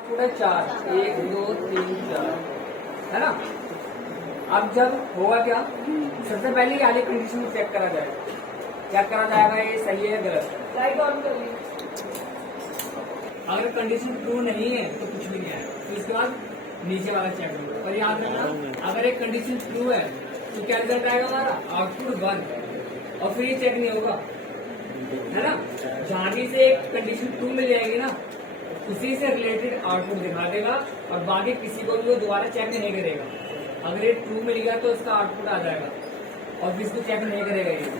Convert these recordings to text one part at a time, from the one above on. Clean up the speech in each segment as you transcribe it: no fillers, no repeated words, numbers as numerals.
पूरा 4 1 2 3 4 है ना। अब जब होगा क्या, सबसे पहले ये वाली कंडीशन चेक करा जाएगा। क्या करा जाएगा, ये सही है गलत है। लाइट ऑन कर ली। अगर कंडीशन ट्रू नहीं है तो कुछ भी नहीं है, तो इसके बाद नीचे वाला चेक होगा। और याद रखना, अगर एक कंडीशन ट्रू है तो क्या रिजल्ट आएगा हमारा, आउटपुट 1, और फिर ये चेक नहीं होगा, है ना। जहां भी से एक कंडीशन ट्रू मिल जाएगी ना, उसी से रिलेटेड आउटपुट दिखा देगा, और बाकी किसी को भी वो दोबारा चेक नहीं करेगा। अगर ये ट्रू मिल गया तो इसका आउटपुट आ जाएगा, और फिर इसको चेक नहीं करेगा, ये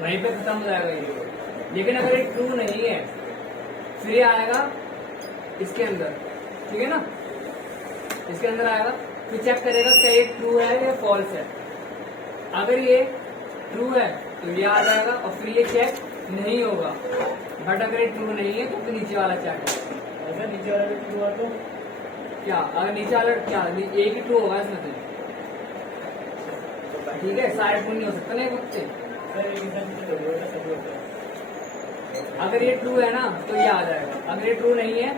वहीं पे खत्म हो जाएगा ये। लेकिन अगर ये ट्रू नहीं है फिर ये आएगा इसके अंदर, ठीक है ना, इसके अंदर आएगा, फिर चेक करेगा क्या ये ट्रू है या फॉल्स है। अगर ये ट्रू है तो ये आ जाएगा, और फिर ये चेक नहीं होगा। बट अगर ये ट्रू नहीं है तो फिर नीचे वाला चेक होगा। ऐसा नीचे वाला भी ट्रू हुआ तो क्या, अगर नीचे वाला क्या एक ही ट्रू होगा इसमें तो, ठीक है, सारे ट्रू नहीं हो सकता नहीं बच्चे। अगर ये ट्रू है ना तो ये आ जाएगा, अगर ये ट्रू नहीं है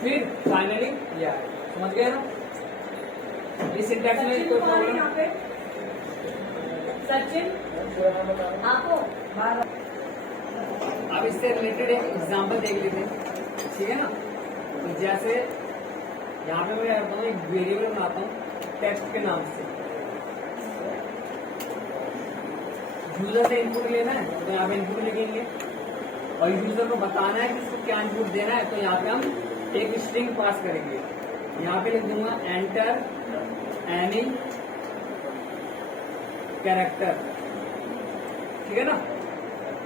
फिर फाइनली ये आएगा। समझ गए ना, इस सिंटैक्स में कोई प्रॉब्लम। सचिन आपको अब इससे रिलेटेड एक एग्जांपल देख लेते हैं, ठीक है ना। तो जैसे यहाँ पे मैं करता हूँ, एक वेरिएबल बनाता हूँ टेक्स्ट के नाम से। यूजर से इनपुट लेना है तो यहाँ पे इनपुट लिखेंगे, और यूजर को बताना है कि इसको क्या इनपुट देना है, तो यहाँ पे हम एक स्ट्रिंग पास करेंगे। यहाँ पे लिख दूंगा एंटर एनी कैरेक्टर, ठीक है ना।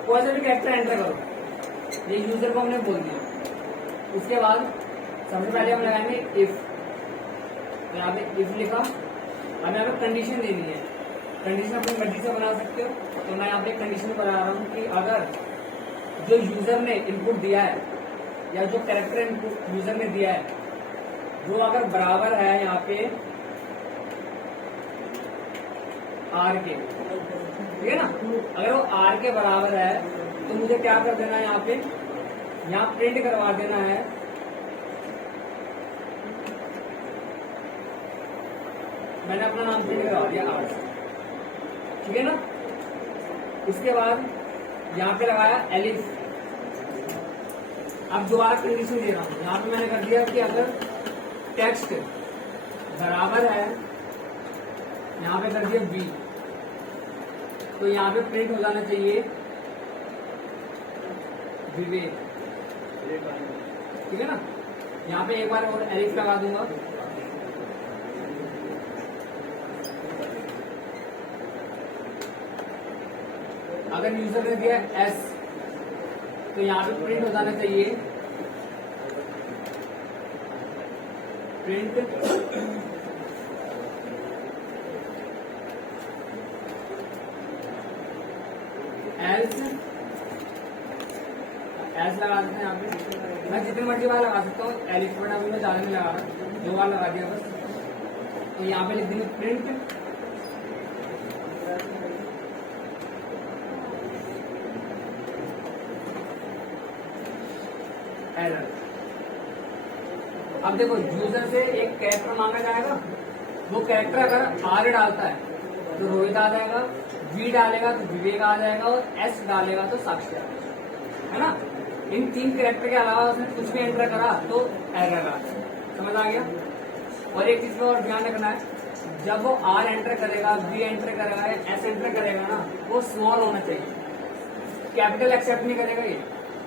कोई सा भी कैरेक्टर एंटर करो, ये यूजर को हमने बोल दिया। उसके बाद सबसे पहले हम लगाएंगे इफ, तो यहाँ पे इफ लिखा। अब यहाँ पे कंडीशन देनी है, कंडीशन अपनी मर्जी से बना सकते हो। तो मैं यहाँ पे कंडीशन बना रहा हूँ कि अगर जो यूजर ने इनपुट दिया है, या जो कैरेक्टर इनपुट यूजर ने दिया है, वो अगर बराबर है यहाँ पे आर के, ठीक है ना। अगर वो आर के बराबर है तो मुझे क्या कर देना है, यहाँ पे यहाँ प्रिंट करवा देना है मैंने अपना नाम प्रिंट करवा दिया आर से, ठीक है ना। इसके बाद यहाँ पे लगाया एलिफ। अब दोबारा कंडीशन दे रहा हूँ, यहाँ पे मैंने कर दिया कि अगर टेक्स्ट बराबर है, यहाँ पे कर दिया बी, तो यहाँ पे प्रिंट हो जाना चाहिए विवेक, ठीक है ना। यहाँ पे एक बार और एलिफ लगा दूंगा। अगर यूजर ने दिया एस तो यहाँ पे प्रिंट हो जाना चाहिए प्रिंट एस लगा देते हैं यहाँ पे। मैं जितने मर्जी बार लगा सकता हूँ, एलिफ वर्ड अभी मैं ज्यादा नहीं लगा रहा, 2 बार लगा दिया बस। तो यहाँ पे लिख देंगे प्रिंट एरर। अब देखो, यूजर से एक कैरेक्टर मांगा जाएगा, वो कैरेक्टर अगर आर डालता है तो रोहित आ जाएगा, वी डालेगा तो विवेक आ जाएगा, और एस डालेगा तो साक्षी आ जाएगा, है ना। इन 3 कैरेक्टर के अलावा उसने कुछ भी एंटर करा तो एरर आ जाएगा। समझ आ गया। और एक चीज का और ध्यान रखना है, जब वो आर एंटर करेगा, वी एंटर करेगा या एस एंटर करेगा ना, वो स्मॉल होना चाहिए। कैपिटल एक्सेप्ट नहीं करेगा, ये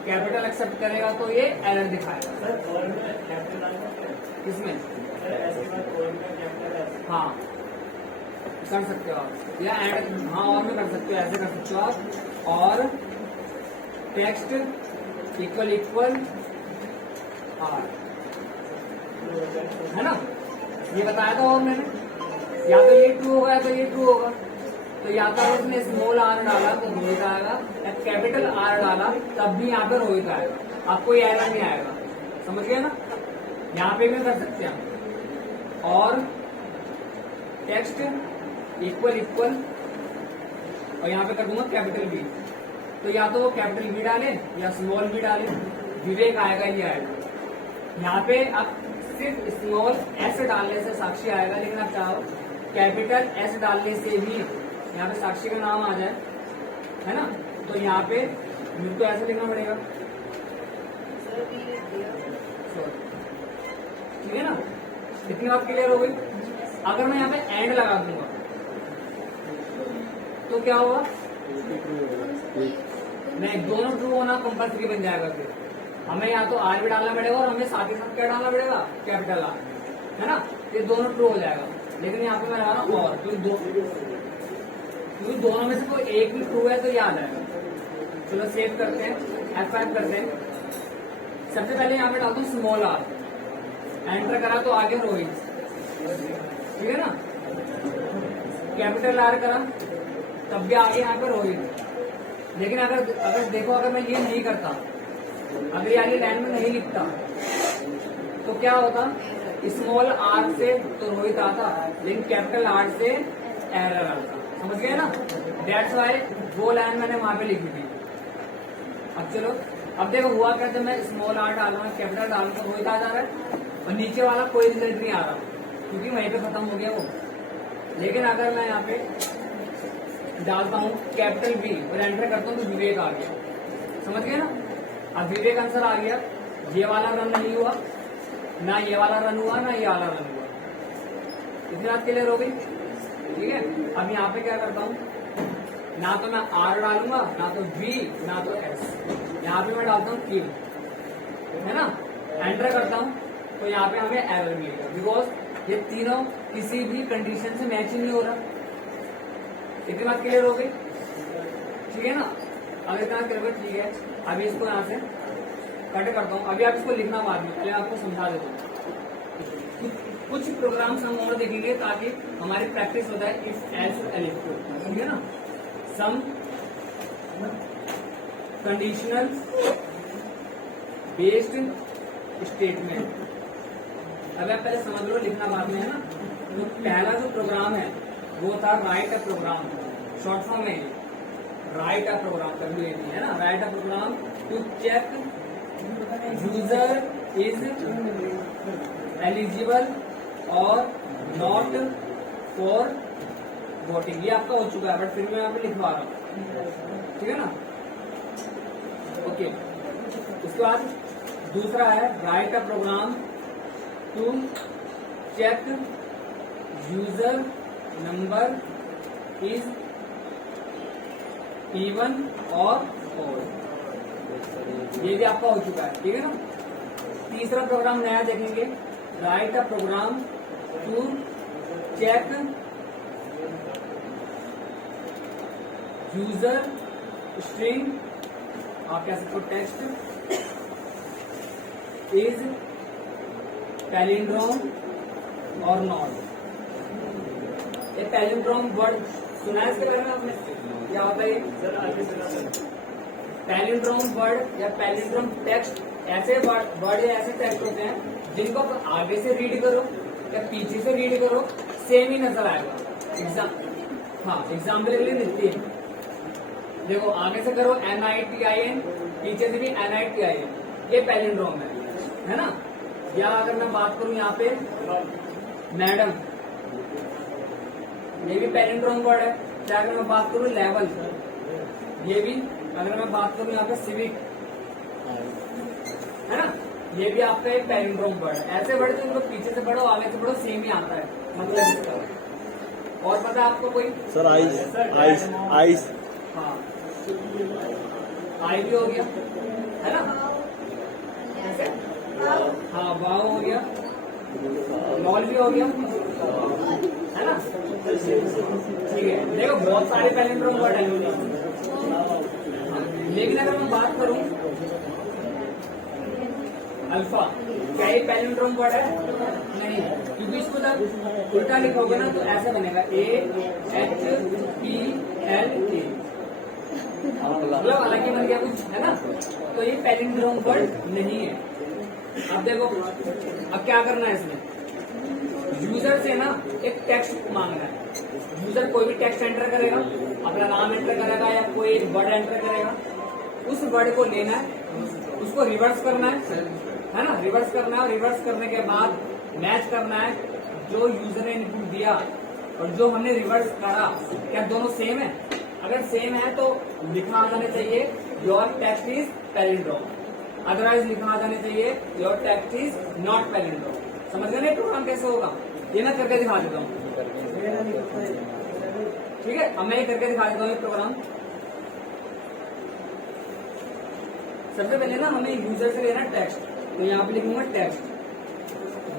कैपिटल एक्सेप्ट करेगा तो ये एरर दिखाएगा। सर और में कैपिटल आ सकते हैं इसमें ऐसे बात और में कैपिटल है। हाँ कर सकते हो आप, या एड हाँ और में कर सकते हो, ऐसे कर सकते हो आप। और टेक्स्ट इक्वल इक्वल आर, है ना, ये बताया था। और मैंने या तो ये ट्रू होगा या तो ये ट्रू होगा। तो या तो उसने स्मॉल आर डाला तो रोहित आएगा, या कैपिटल आर डाला तब भी यहाँ पे रोहित आएगा, आपको ये एरर नहीं आएगा। समझ गए ना। यहाँ पे भी कर सकते हैं। और टेक्स्ट इक्वल इक्वल, और यहाँ पे कर दूंगा कैपिटल बी। तो या तो वो कैपिटल बी डाले या स्मॉल बी डाले, विवेक आएगा ही आएगा। यहाँ पे आप सिर्फ स्मॉल एस डालने से साक्षी आएगा, लेकिन आप चाहो कैपिटल एस डालने से भी यहाँ पे साक्षी का नाम आ जाए, है ना, तो यहाँ पे मुझको ऐसे लिखना पड़ेगा, ठीक है ना। इतनी बात क्लियर हो गई। अगर मैं यहाँ पे एंड लगा दूंगा तो क्या होगा, नहीं, दोनों ट्रू होना कंपल्सरी बन जाएगा। फिर हमें यहाँ तो आर भी डालना पड़ेगा और हमें साथ ही साथ क्या डालना पड़ेगा, कैपिटल आर, है ना, ये दोनों ट्रू हो जाएगा। लेकिन यहाँ पे मैं लगा रहा हूँ और, क्योंकि दोनों में से कोई एक भी ट्रू है तो ये आ जाएगा। चलो सेव करते हैं, F5 करते हैं। सबसे पहले यहाँ पे डालता हूँ स्मॉल आर, एंटर करा तो आगे रोहित, ठीक है ना। कैपिटल आर करा तब भी आगे यहाँ पे रोहित। लेकिन अगर देखो, अगर मैं ये नहीं करता, अगर वाली लाइन में नहीं लिखता तो क्या होता, स्मॉल आर से तो रोहित आता, लेकिन कैपिटल आर से एरर आता। समझ गए ना, दैट्स वाई वो लाइन मैंने वहां पे लिखी थी। अब चलो, अब देखो हुआ क्या, जब मैं स्मॉल आर डाल रहा हूँ, कैपिटल डाल रहा हूँ, रोहित आ जा रहा है और नीचे वाला कोई रिजल्ट नहीं आ रहा, क्योंकि वहीं पे खत्म हो गया वो। लेकिन अगर मैं यहाँ पे डालता हूँ कैपिटल बी और एंटर करता हूँ तो विवेक आ गया। समझ गए ना, अब विवेक आंसर आ गया। ये वाला रन नहीं हुआ, ना ये वाला रन हुआ, ना ये वाला रन हुआ। इतनी बात क्लियर हो गई, ठीक है। अब यहाँ पे क्या करता हूँ, ना तो मैं आर डालूंगा, ना तो बी, ना तो एस, यहाँ पे मैं डालता हूँ क्यू, है ना, एंटर करता हूँ तो यहाँ पे हमें एरर मिलेगा, बिकॉज ये तीनों किसी भी कंडीशन से मैच ही नहीं हो रहा। इतनी बात क्लियर हो गई, ठीक है ना। अब इतना क्लियर, ठीक है। अभी इसको यहाँ से कट करता हूँ, अभी आप इसको लिखना बाद में, पहले आपको समझा देता हूँ। कुछ प्रोग्राम्स हम और देखेंगे ताकि हमारी प्रैक्टिस हो जाए इफ एल्स एलिफ, ठीक है ना। सम कंडीशनल बेस्ड स्टेटमेंट, अब आप पहले समझ लो, लिखना बाद में, है ना। तो पहला जो प्रोग्राम है वो था write a program, short form में राइट अ प्रोग्राम, WAP, है ना, write a program to check user is eligible और नॉट फॉर वोटिंग। ये आपका हो चुका है, बट फिर मैं यहाँ पे लिखवा रहा हूँ, ठीक है ना। ओके, उसके बाद दूसरा है write a program to check user number is even और ऑड। ये भी आपका हो चुका है, ठीक है ना। तीसरा प्रोग्राम नया देखेंगे, write a program to check user string, आप कह सकते हो टेक्स्ट, इज पैलिंड्रोम और नॉट। ये पैलिंड्रोम वर्ड सुना है इसके बारे में आपने, क्या होता है ये? सर आगे सुना सर। पैलिंड्रोम वर्ड या पैलिंड्रोम टेक्स्ट ऐसे वर्ड या ऐसे टेक्स्ट होते हैं जिनको आगे से रीड करो या पीछे से रीड करो सेम ही नजर आएगा। एग्जाम्पल के लिए लिखती है, देखो आगे से करो NITIN, पीछे से भी NITIN, ये पैलिंड्रोम है ना। या अगर मैं बात करूं यहाँ पे मैडम, ये भी पैलिंड्रोम वर्ड है। या अगर मैं बात करूं लेवल, ये भी, अगर मैं बात करूं यहाँ पे सिविक, है ना, ये भी आपका एक पैलिंड्रोम वर्ड है। ऐसे वर्ड जो पीछे से पढ़ो आगे से पढ़ो सेम ही आता है, मतलब इसका। और पता है आपको कोई? सर आइस, आइस, आइस, हाँ, आई भी हो गया, है ना, ऐसे, हाँ, वाव हो गया, लॉल भी हो गया, है ना। ठीक है, देखो बहुत सारे पैलिंड्रोम वर्ड है। लेकिन अगर मैं बात करूं अल्फा, क्या ये पैलिंड्रोम वर्ड है? नहीं, क्योंकि इसको जब उल्टा लिखोगे ना तो ऐसा बनेगा AHPLA, मतलब अलग ही बन गया कुछ, है ना। तो ये पैलिंड्रोम वर्ड नहीं है। अब देखो, अब क्या करना है इसमें, यूजर से ना एक टेक्स्ट मांगना है। यूजर कोई भी टेक्स्ट एंटर करेगा, अपना नाम एंटर करेगा या कोई एक वर्ड एंटर करेगा, उस वर्ड को लेना है, उसको रिवर्स करना है है ना, रिवर्स करना है। रिवर्स करने के बाद मैच करना है जो यूजर ने इनपुट दिया और जो हमने रिवर्स करा, क्या दोनों सेम है? अगर सेम है तो लिखा आ जाना चाहिए your text is palindrome, otherwise लिखा आ जाना चाहिए your text is not palindrome. समझ गए ना प्रोग्राम कैसे होगा? ये मैं करके दिखा देता हूँ, ठीक है। अब मैं ये करके दिखा देता हूँ ये प्रोग्राम। सबसे पहले ना हमें यूजर से लेना टेक्स्ट, तो यहाँ पे लिखूंगा टेक्स्ट,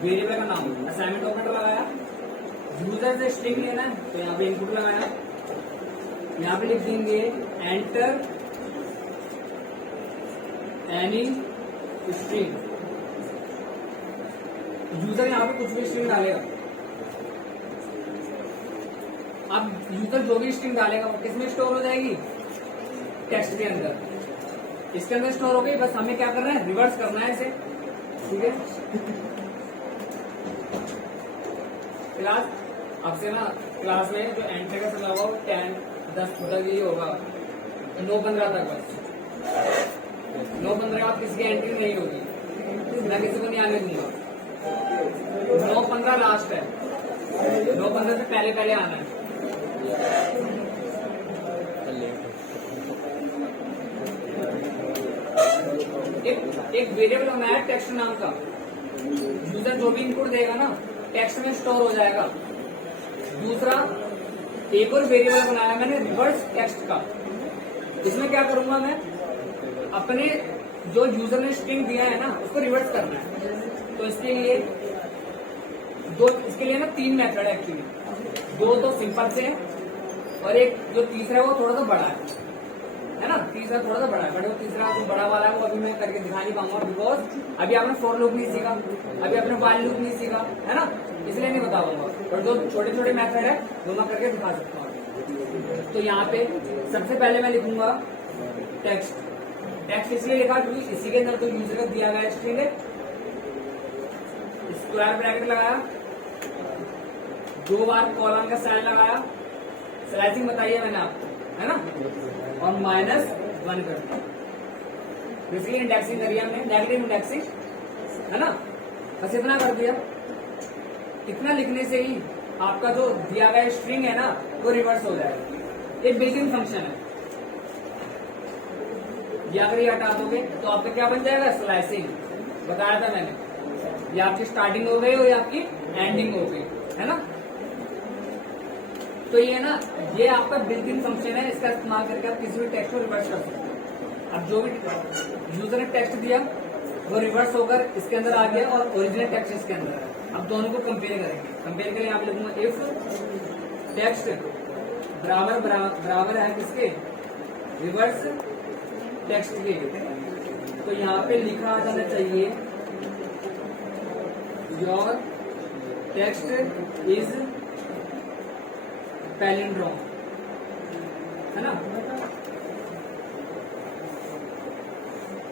वेरिएबल का नाम असाइनमेंट ऑपरेटर लगाया। यूजर से स्ट्रिंग लेना है तो यहाँ पे इनपुट लगाया, यहाँ पे लिख देंगे एंटर एनी स्ट्रिंग। यूजर यहाँ पे कुछ भी स्ट्रिंग डालेगा। अब यूजर जो भी स्ट्रिंग डालेगा वो किसमें स्टोर हो जाएगी? टेक्स्ट के अंदर, इसके अंदर स्टोर हो गई। बस हमें क्या करना है? रिवर्स करना है इसे, ठीक है। क्लास अब से ना क्लास में जो एंटर का समय होगा 10 तक ही होगा, 9:15 तक बस। 9:15 के बाद किसी की एंट्री नहीं होगी, मैं किसी को नहीं आने दूंगा। 9:15 लास्ट है, 9:15 से पहले आना है। एक वेरिएबल बनाया टेक्स्ट नाम का, यूजर जो भी इनपुट देगा ना टेक्स्ट में स्टोर हो जाएगा। दूसरा एक और वेरिएबल बनाया मैंने रिवर्स टेक्स्ट का। इसमें क्या करूंगा मैं? अपने जो यूजर ने स्ट्रिंग दिया है ना उसको रिवर्स करना है। तो इसके लिए ना 3 मेथड है एक्चुअली, 2 तो सिंपल से है और एक जो तीसरा है वो थोड़ा सा बड़ा है ना। तीसरा थोड़ा सा बड़ा है, बट वो तीसरा जो बड़ा वाला है वो अभी मैं करके दिखा नहीं पाऊंगा, बिकॉज अभी आपने फॉर लूप नहीं सीखा, अभी आपने व्हाइल लूप नहीं सीखा, है ना, इसलिए नहीं बता पाऊंगा। और जो छोटे छोटे मेथड है वो मैं करके दिखा सकता हूँ। तो यहाँ पे सबसे पहले मैं लिखूंगा टेक्स्ट। टेक्स्ट इसलिए लिखा क्योंकि इसी के अंदर तो यूजर का दिया गया स्ट्रिंग है। स्क्वायर ब्रैकेट लगाया, 2 बार कॉलम का साइन लगाया, स्लाइसिंग बताइए मैंने आपको, है ना, और -1 कर दिया। बेसिकली इंडेक्सिंग करी हमने, नेगेटिव इंडेक्सिंग, है ना। बस इतना कर दिया। इतना लिखने से ही आपका जो दिया गया स्ट्रिंग है ना वो रिवर्स हो जाएगा। एक बिल्ट इन फंक्शन है, ये अगर ये हटा दोगे तो आपका क्या बन जाएगा? स्लाइसिंग। बताया था मैंने, ये आपकी स्टार्टिंग हो गई और ये आपकी एंडिंग हो गई, है ना। तो ये ना ये आपका बिल्ट इन फंक्शन है, इसका इस्तेमाल करके आप किसी भी टेक्स्ट को रिवर्स कर सकते हो। अब जो भी यूजर ने टेक्स्ट दिया वो रिवर्स होकर इसके अंदर आ गया और ओरिजिनल टेक्स्ट इसके अंदर है। अब दोनों को कंपेयर करेंगे। कंपेयर के लिए आप लिखूंगा इफ टेक्स्ट बराबर है किसके? रिवर्स टेक्स्ट के। तो यहाँ पे लिखा आ जाना चाहिए योर टेक्स्ट इज पैलिंड्रोम, है ना।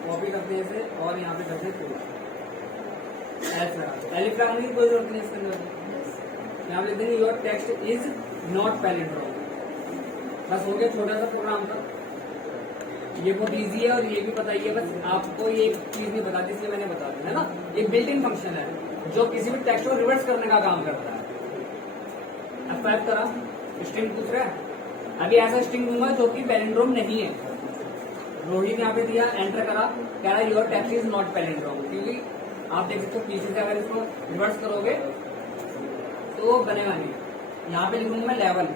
कॉपी करते हैं इसे और यहाँ पे करते हैं एलिफ लगाने की कोई जरूरत नहीं इसके अंदर। यहाँ पे लिख देंगे your text is not palindrome. बस हो गया छोटा सा प्रोग्राम था। ये बहुत इजी है और ये भी पता ही है, बस आपको ये एक चीज नहीं बताती इसलिए मैंने बता दिया, है ना। एक बिल्ट इन फंक्शन है जो किसी भी टेक्स्ट को रिवर्स करने का काम करता है। अब टाइप करा, स्ट्रिंग पूछ रहा है, अभी ऐसा स्ट्रिंग दूंगा जो कि पैलिंड्रोम नहीं है। रोहित यहाँ पे दिया, एंटर करा, कह रहा है your text is not palindrome, क्योंकि आप देख सकते हो पीछे से अगर इसको रिवर्स करोगे तो वो बनेगा नहीं। यहाँ पे लिखूंगा मैं लेवल,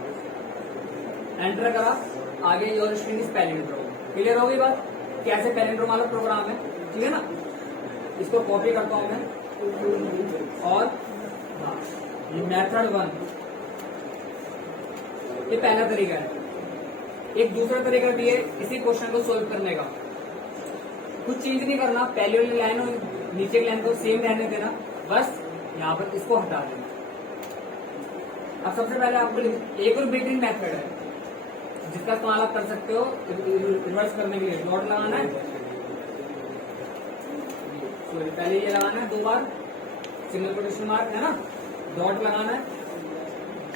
एंटर करा, आगे your string is palindrome. Clear हो गई बात? कैसे पैलिंड्रोम वाला प्रोग्राम है, ठीक है ना। इसको कॉपी करता हूं मैं और ये मेथड 1, ये पहला तरीका है। एक दूसरा तरीका भी है इसी क्वेश्चन को सोल्व करने का। कुछ चेंज नहीं करना, पहले वाली लाइन और नीचे की लाइन को सेम रहने देना, बस यहाँ पर इसको हटा देना। अब सबसे पहले आपको एक और बिल्ट इन मेथड है जिसका इस्तेमाल आप कर सकते हो रिवर्स करने के लिए। डॉट लगाना है, सॉरी पहले ये लगाना है 2 बार सिंगल कोटेशन मार्क, है ना। डॉट लगाना है,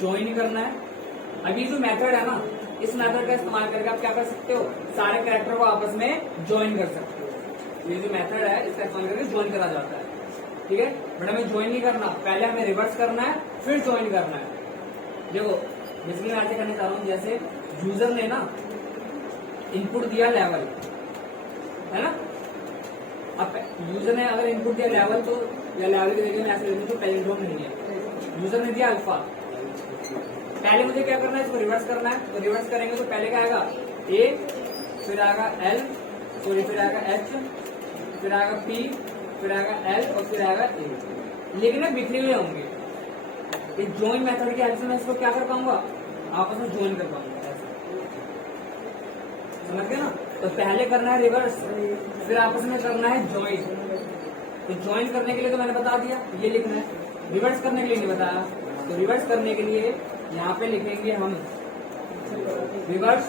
ज्वाइन करना है। अभी जो मेथड है ना, इस मेथड का इस्तेमाल करके आप क्या कर सकते हो? सारे कैरेक्टर को आपस में ज्वाइन कर सकते हो। ये जो मेथड है इसका इस्तेमाल करके ज्वाइन करा जाता है, ठीक है। बट हमें ज्वाइन नहीं करना, पहले हमें रिवर्स करना है फिर ज्वाइन करना है। देखो बेसिकली मैं ऐसे करने चाह रहा हूँ, जैसे यूजर ने ना इनपुट दिया लेवल, है ना। अब यूजर ने अगर इनपुट दिया लेवल, तो या लेवल की जगह मैं ऐसे लिखूं तो पैलिंड्रोम नहीं है। यूजर ने दिया अल्फा, पहले मुझे क्या करना है, इसको रिवर्स करना है। तो रिवर्स करेंगे तो पहले क्या आएगा ए, फिर आएगा एल, फिर आएगा एच, फिर आएगा पी, फिर आएगा एल और फिर आएगा ए। लेकिन ना बिखरे हुए होंगे। इस ज्वाइन मेथड की हेल्प से मैं इसको क्या कर पाऊंगा, आपस में ज्वाइन कर पाऊंगा, ऐसे समझ गए ना। तो पहले करना है रिवर्स, फिर आपस में करना है ज्वाइन। तो ज्वाइन करने के लिए तो मैंने बता दिया ये लिखना है, रिवर्स करने के लिए नहीं बताया। तो रिवर्स करने के लिए यहाँ पे लिखेंगे हम रिवर्स,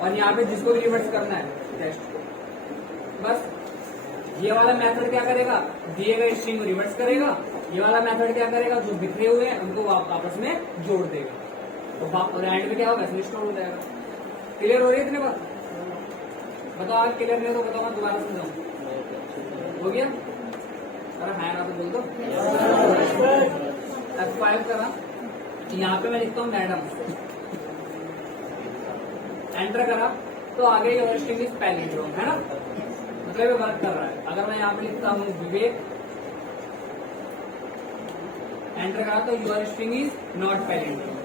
और यहाँ पे जिसको भी रिवर्स करना है टेस्ट। बस ये वाला मेथड क्या करेगा, दिए गए स्ट्रिंग को रिवर्स करेगा। ये वाला मेथड क्या करेगा, जो बिखरे हुए हैं उनको आपस में जोड़ देगा। तो एंड में क्या होगा, स्टोर हो जाएगा। क्लियर हो रही है इतने बात? बताओ, आज क्लियर नहीं हो तो बताओ, मैं दोबारा समझाऊं। हो गया? अरे हाँ ना तो बोल दो। F5 करा, यहाँ पे मैं लिखता हूँ मैडम, एंटर करा तो आगे योर स्ट्रिंग इज पैलिंड्रोम, है ना, मतलब ये वर्क कर रहा है। अगर मैं यहाँ पे लिखता हूँ विवेक, एंटर करा तो your string is not palindrome.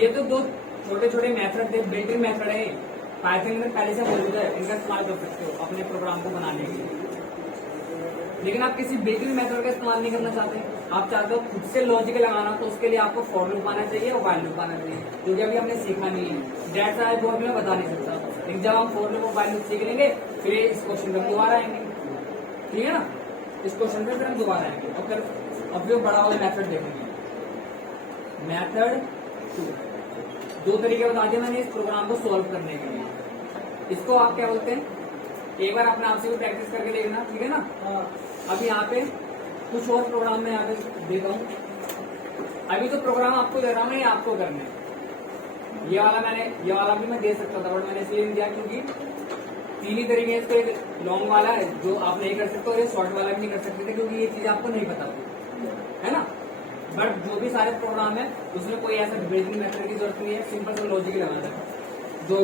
ये तो दो छोटे छोटे मेथड थे, बिल्ट इन मेथड है, पाइथन में पहले से मौजूद है, इनका इस्तेमाल कर सकते हो अपने प्रोग्राम को बनाने के लिए। लेकिन आप किसी बिल्ट इन मेथड का इस्तेमाल नहीं करना चाहते, आप चाहते हो खुद से लॉजिक लगाना, तो उसके लिए आपको फॉर लूप आना चाहिए और व्हाइल लूप आना चाहिए, जो कि अभी हमने सीखा नहीं है। डेट्स आए वो मैं बता नहीं सकता, लेकिन जब हम फॉर लूप और व्हाइल लूप सीख लेंगे फिर इस क्वेश्चन पर दोबारा आएंगे, ठीक है ना। इस क्वेश्चन पे फिर हम दोबारा आएंगे और फिर अब जो बड़ा वाला मेथड देखेंगे। मेथड 2 तरीके बता दिए मैंने इस प्रोग्राम को सॉल्व करने के लिए। इसको आप क्या बोलते हैं, एक बार अपने आप से भी प्रैक्टिस करके देखना, ठीक है ना। अब यहाँ पे कुछ और प्रोग्राम में यहाँ पे देता हूँ। अभी तो प्रोग्राम आपको दे रहा हूँ, नहीं आपको करना है। ये वाला भी मैं दे सकता था, बट मैंने इसलिए नहीं दिया क्योंकि 3 ही तरीके हैं। इसको एक लॉन्ग वाला है जो आप नहीं कर सकते, और ये शॉर्ट वाला भी नहीं कर सकते थे क्योंकि ये चीज आपको नहीं पता है ना। बट जो भी सारे प्रोग्राम है उसमें कोई ऐसा बिल्डिंग मेथड की जरूरत नहीं है, सिंपल सा लॉजिक लगाना है, जो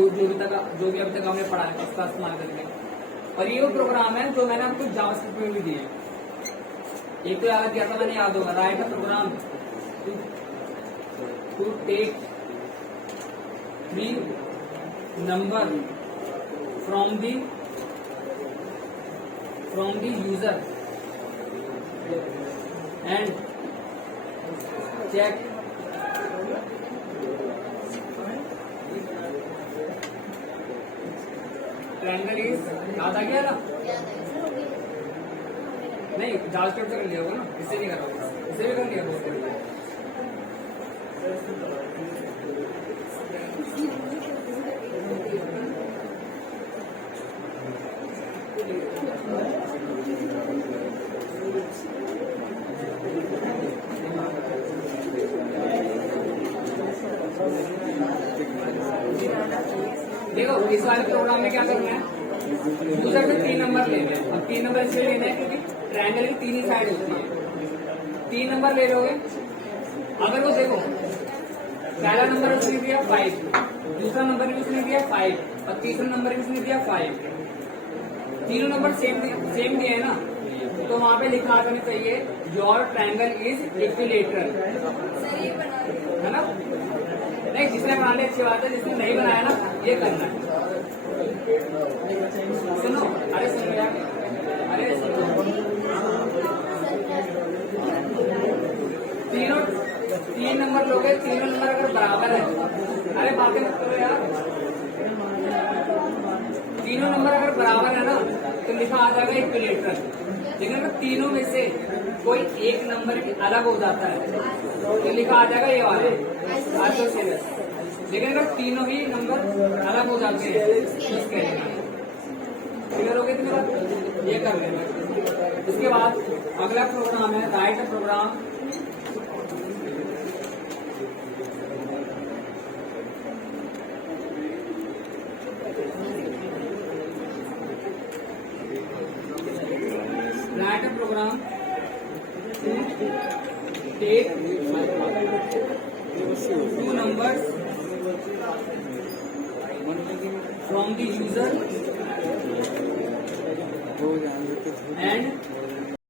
भी अभी तक हमने पढ़ा है उसका इस्तेमाल करके। और ये वो प्रोग्राम है जो मैंने आपको जावास्क्रिप्ट में भी दिए। एक तो याद किया था मैंने, याद होगा, write a program to take 3 number from the user and check triangle is, याद आ गया ना? नहीं, जावास्क्रिप्ट से कर लिया होगा ना, इससे नहीं कर रहा होगा, इससे भी कर लिया होगा। देखो इस वाले प्रोग्राम में क्या करना है, यूजर से 3 नंबर लेने हैं। अब 3 नंबर इसलिए लेना है क्योंकि ट्रायंगल की 3 ही साइड होती है। 3 नंबर ले लोगे, अगर वो देखो पहला नंबर उसने दिया 5, दूसरा नंबर भी उसने दिया 5 और तीसरा नंबर भी उसने दिया 5, तीनों नंबर सेम दिए है ना, तो वहां पे लिखा आना चाहिए योर ट्रायंगल इज इक्विलेटरल, है ना। नहीं, जिसने बना लिया अच्छी बात है, जिसने नहीं बनाया ना ये करना है। सुनो, अरे सुनो यार, अरे सुनो, 3 नंबर लोगे, तीनों नंबर अगर बराबर है, अरे बातें मत करो यार, तीनों नंबर अगर बराबर है ना तो लिखा आ जाएगा इक्विलेटरल। लेकिन अगर तीनों में से कोई एक नंबर अलग हो जाता है तो लिखा आ जाएगा ये वाला आइसोसेलेस। लेकिन अगर तीनों ही नंबर अलग हो जाते हैं तो क्लियर हो गई इतनी बात, ये कर लेना। उसके बाद अगला प्रोग्राम है write a programme take two numbers from the user and